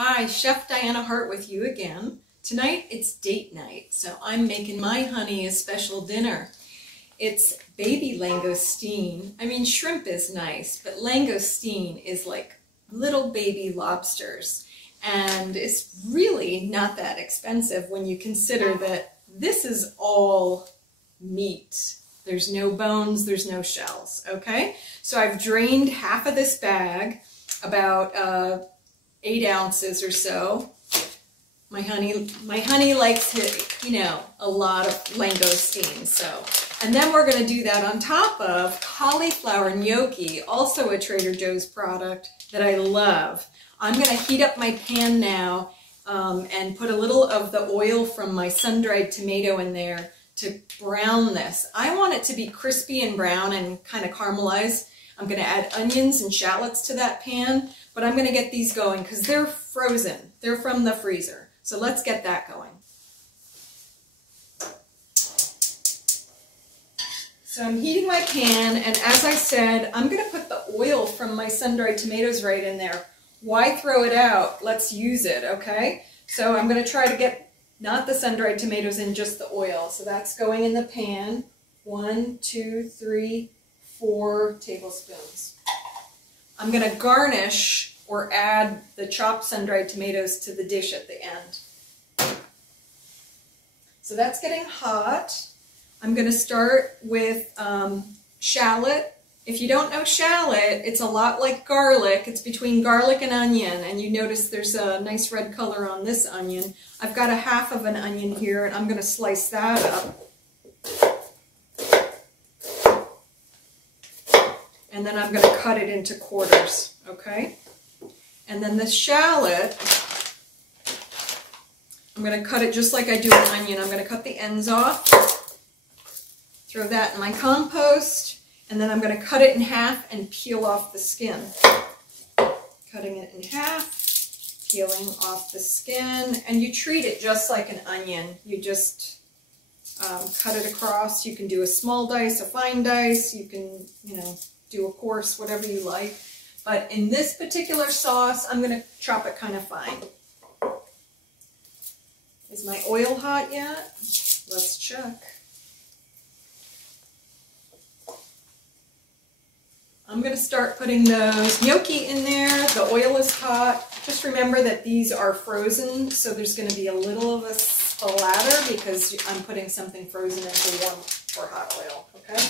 Hi, Chef Diana Hart with you again. Tonight it's date night, so I'm making my honey a special dinner. It's baby langoustine. I mean, shrimp is nice, but langoustine is like little baby lobsters. And it's really not that expensive when you consider that this is all meat. There's no bones, there's no shells, okay? So I've drained half of this bag, about 8 ounces or so. My honey likes a lot of langoustine, so. And then we're gonna do that on top of cauliflower gnocchi, also a Trader Joe's product that I love. I'm gonna heat up my pan now and put a little of the oil from my sun-dried tomato in there to brown this. I want it to be crispy and brown and kind of caramelized. I'm gonna add onions and shallots to that pan, but I'm gonna get these going because they're frozen. They're from the freezer. So let's get that going. So I'm heating my pan, and as I said, I'm gonna put the oil from my sun-dried tomatoes right in there. Why throw it out? Let's use it, okay? So I'm gonna try to get not the sun-dried tomatoes in, just the oil. So that's going in the pan. 1, 2, 3, 4 tablespoons. I'm gonna garnish or add the chopped sun-dried tomatoes to the dish at the end. So that's getting hot. I'm gonna start with shallot. If you don't know shallot, it's a lot like garlic. It's between garlic and onion, and you notice there's a nice red color on this onion. I've got a half of an onion here, and I'm gonna slice that up. And then I'm gonna cut it into quarters, okay? And then the shallot, I'm gonna cut it just like I do an onion. I'm gonna cut the ends off, throw that in my compost, and then I'm going to cut it in half and peel off the skin. Cutting it in half, peeling off the skin, and you treat it just like an onion. You just cut it across. You can do a small dice, a fine dice. You can, do a coarse, whatever you like. But in this particular sauce, I'm going to chop it kind of fine. Is my oil hot yet? Let's check. I'm going to start putting those gnocchi in there. The oil is hot. Just remember that these are frozen, so there's going to be a little of a splatter because I'm putting something frozen into warm or hot oil, okay?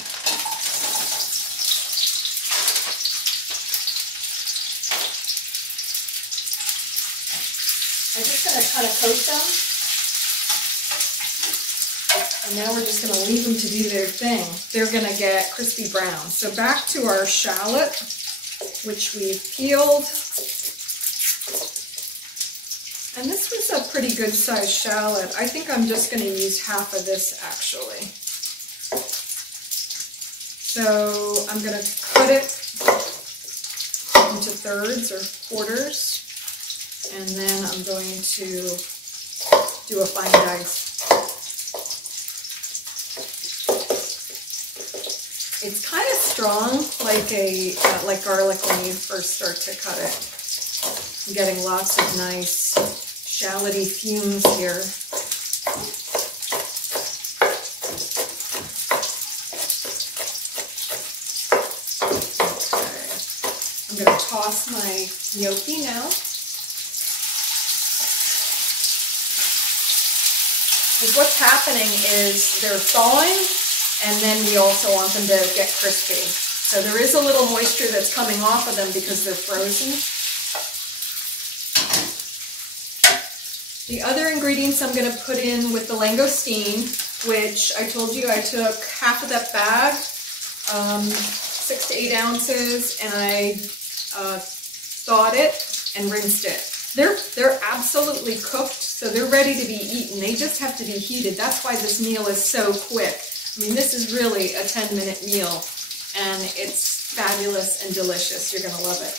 I'm just going to kind of coat them. And now we're just going to leave them to do their thing. They're going to get crispy brown. So back to our shallot, which we've peeled. And this was a pretty good sized shallot. I think I'm just going to use half of this actually. So I'm going to cut it into thirds or quarters. And then I'm going to do a fine dice. It's kind of strong, like garlic when you first start to cut it. I'm getting lots of nice shalloty fumes here. Okay. I'm going to toss my gnocchi now. Because what's happening is they're thawing, and then we also want them to get crispy. So there is a little moisture that's coming off of them because they're frozen. The other ingredients I'm going to put in with the langoustine, which I told you I took half of that bag, 6 to 8 ounces, and I thawed it and rinsed it. They're absolutely cooked, so they're ready to be eaten. They just have to be heated. That's why this meal is so quick. I mean, this is really a 10-minute meal, and it's fabulous and delicious. You're going to love it.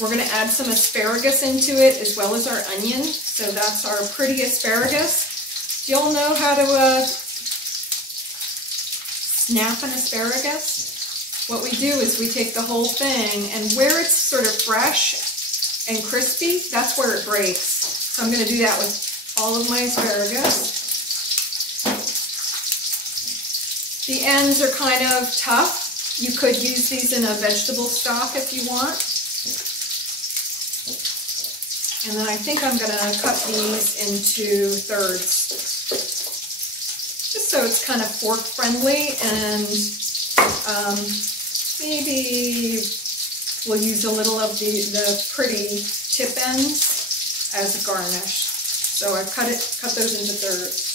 We're going to add some asparagus into it as well as our onion. So that's our pretty asparagus. Do you all know how to snap an asparagus? What we do is we take the whole thing, and where it's sort of fresh and crispy, that's where it breaks. So I'm going to do that with all of my asparagus. The ends are kind of tough. You could use these in a vegetable stock if you want. And then I think I'm going to cut these into thirds, just so it's kind of fork friendly, and maybe we'll use a little of the pretty tip ends as a garnish. So I cut those into thirds.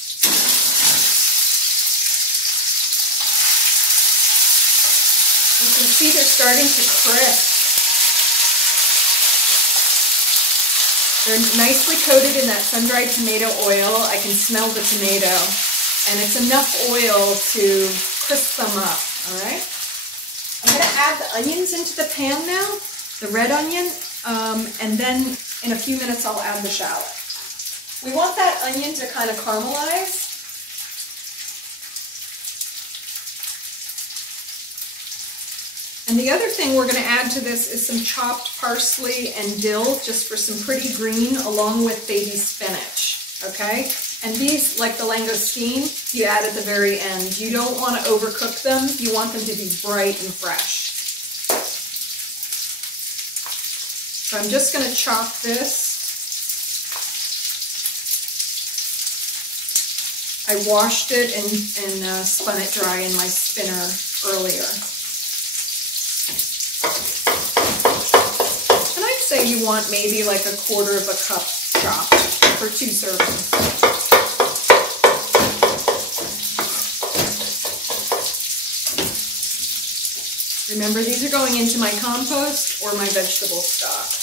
You can see they're starting to crisp. They're nicely coated in that sun-dried tomato oil. I can smell the tomato, and it's enough oil to crisp them up, all right? I'm going to add the onions into the pan now, the red onion, and then in a few minutes I'll add the shallot. We want that onion to kind of caramelize. And the other thing we're going to add to this is some chopped parsley and dill, just for some pretty green, along with baby spinach, okay? And these, like the langoustine, you add at the very end. You don't want to overcook them. You want them to be bright and fresh. So I'm just going to chop this. I washed it and spun it dry in my spinner earlier. And I'd say you want maybe like 1/4 of a cup chopped for 2 servings. Remember, these are going into my compost or my vegetable stock.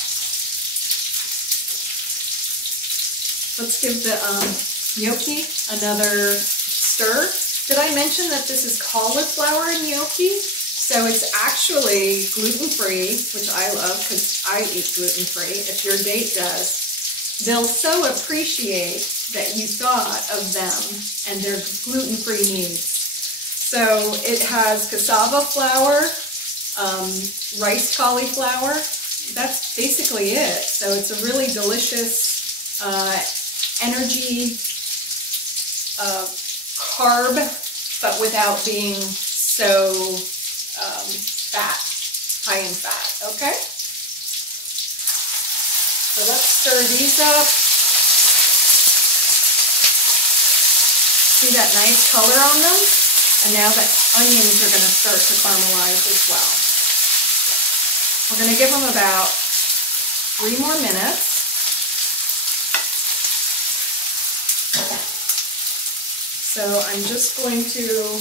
Let's give the gnocchi another stir. Did I mention that this is cauliflower gnocchi? So it's actually gluten-free, which I love because I eat gluten-free, if your date does. They'll so appreciate that you thought of them and their gluten-free needs. So it has cassava flour, rice cauliflower. That's basically it. So it's a really delicious energy carb, but without being so high in fat, okay? So let's stir these up. See that nice color on them? And now the onions are going to start to caramelize as well. We're going to give them about 3 more minutes. So I'm just going to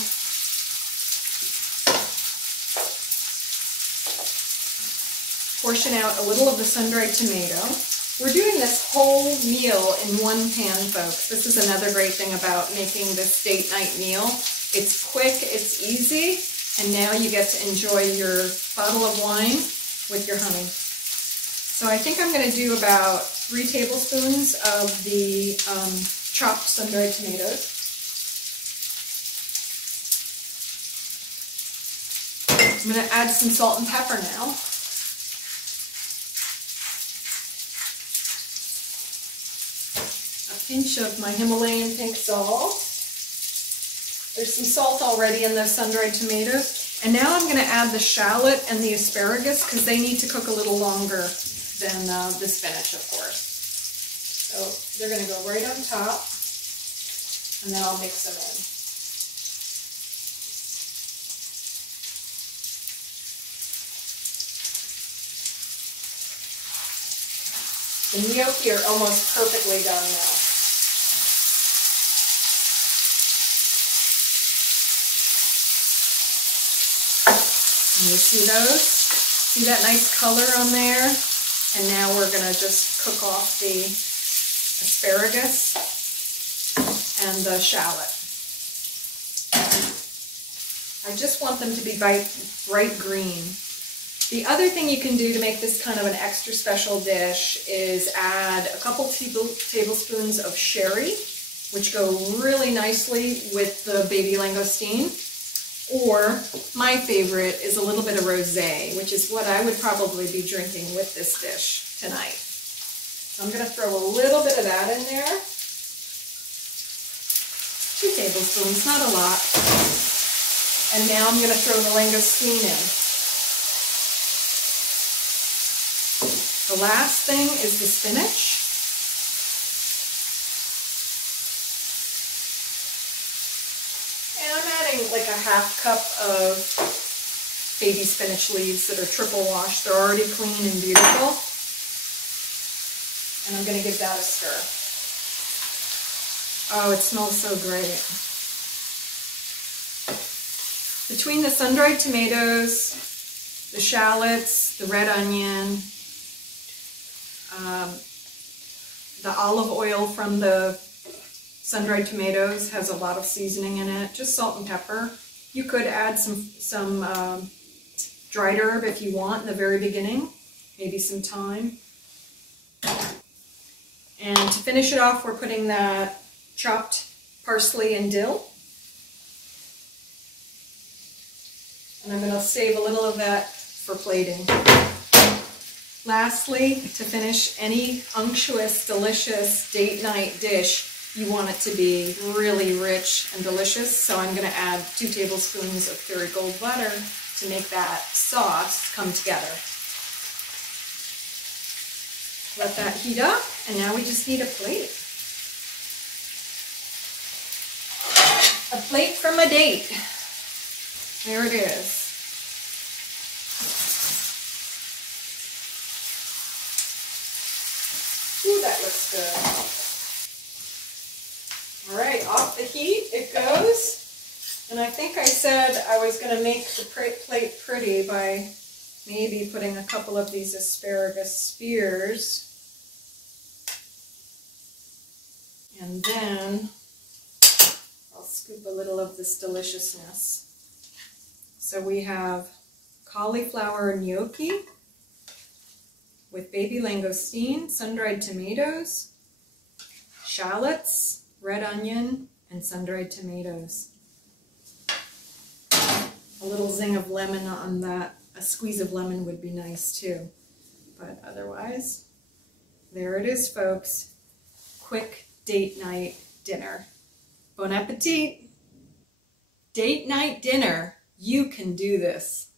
portion out a little of the sun-dried tomato. We're doing this whole meal in one pan, folks. This is another great thing about making this date night meal. It's quick, it's easy, and now you get to enjoy your bottle of wine with your honey. So I think I'm going to do about 3 tablespoons of the chopped sun-dried tomatoes. I'm going to add some salt and pepper now. A pinch of my Himalayan pink salt. There's some salt already in those sun-dried tomatoes. And now I'm going to add the shallot and the asparagus because they need to cook a little longer than the spinach, of course. So they're going to go right on top, and then I'll mix them in. The gnocchi are almost perfectly done now. And you see those? See that nice color on there? And now we're going to just cook off the asparagus and the shallot. I just want them to be bright green. The other thing you can do to make this kind of an extra special dish is add a couple tablespoons of sherry, which go really nicely with the baby langoustine. Or my favorite is a little bit of rosé, which is what I would probably be drinking with this dish tonight. So I'm going to throw a little bit of that in there. 2 tablespoons, not a lot. And now I'm going to throw the langoustine in. The last thing is the spinach. And I'm adding like a ½ cup of baby spinach leaves that are triple washed. They're already clean and beautiful. And I'm going to give that a stir. Oh, it smells so great. Between the sun-dried tomatoes, the shallots, the red onion, the olive oil from the sun-dried tomatoes has a lot of seasoning in it, just salt and pepper. You could add some dried herb if you want in the very beginning, maybe some thyme. And to finish it off, we're putting that chopped parsley and dill. And I'm going to save a little of that for plating. Lastly, to finish any unctuous, delicious date night dish, you want it to be really rich and delicious. So I'm going to add 2 tablespoons of Kerry Gold butter to make that sauce come together. Let that heat up, and now we just need a plate. A plate from a date. There it is. Ooh, that looks good. All right, off the heat it goes. And I think I said I was going to make the plate pretty by maybe putting a couple of these asparagus spears. And then I'll scoop a little of this deliciousness. So we have cauliflower gnocchi with baby langoustine, sun-dried tomatoes, shallots, red onion, and sun-dried tomatoes. A little zing of lemon on that. A squeeze of lemon would be nice too. But otherwise, there it is, folks. Quick date night dinner. Bon appetit! Date night dinner. You can do this.